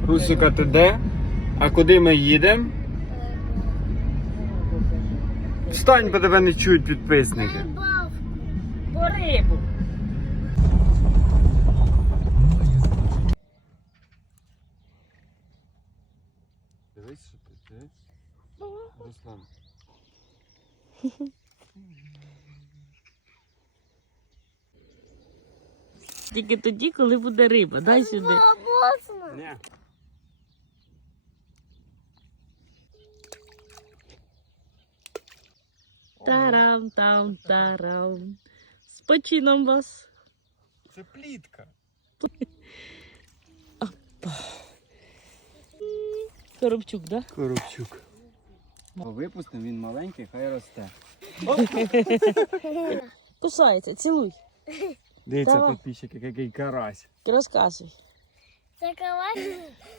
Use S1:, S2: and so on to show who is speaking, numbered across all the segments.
S1: Русика, ти де? А куди ми їдемо? Встань, бо тебе не чують підписники.
S2: По рибу.
S1: Дивись, що ти, Руслан.
S2: Тільки тоді, коли буде риба. Дай сюди.
S1: Ні.
S2: Тарам-там-тарам. З почином вас.
S1: Це плітка.
S2: Коробчук, да?
S1: Коробчук. Випустимо, він маленький, хай росте.
S2: Кусається, цілуй.
S1: Дивіться,
S2: Давай.
S1: підписчики, який карась.
S2: Розказуй.
S3: Це калаш.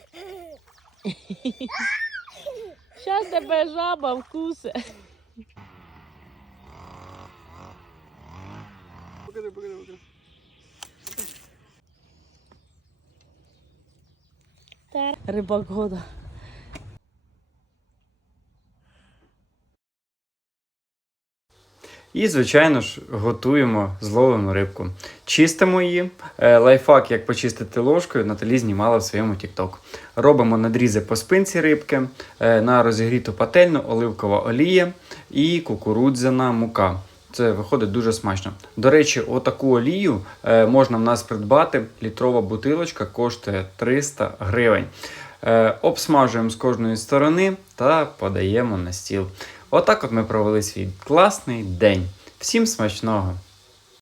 S2: Щас тебе жаба вкусе.
S1: Покажи.
S2: Рибак года.
S1: І, звичайно ж, готуємо зловлену рибку. Чистимо її. Лайфхак, як почистити ложкою, Наталі знімала в своєму TikTok. Робимо надрізи по спинці рибки, на розігріту пательню оливкова олія і кукурудзяна мука. Це виходить дуже смачно. До речі, отаку олію можна в нас придбати. Літрова бутилочка коштує 300 гривень. Обсмажуємо з кожної сторони та подаємо на стіл. Отак от ми провели свій класний день. Всім смачного!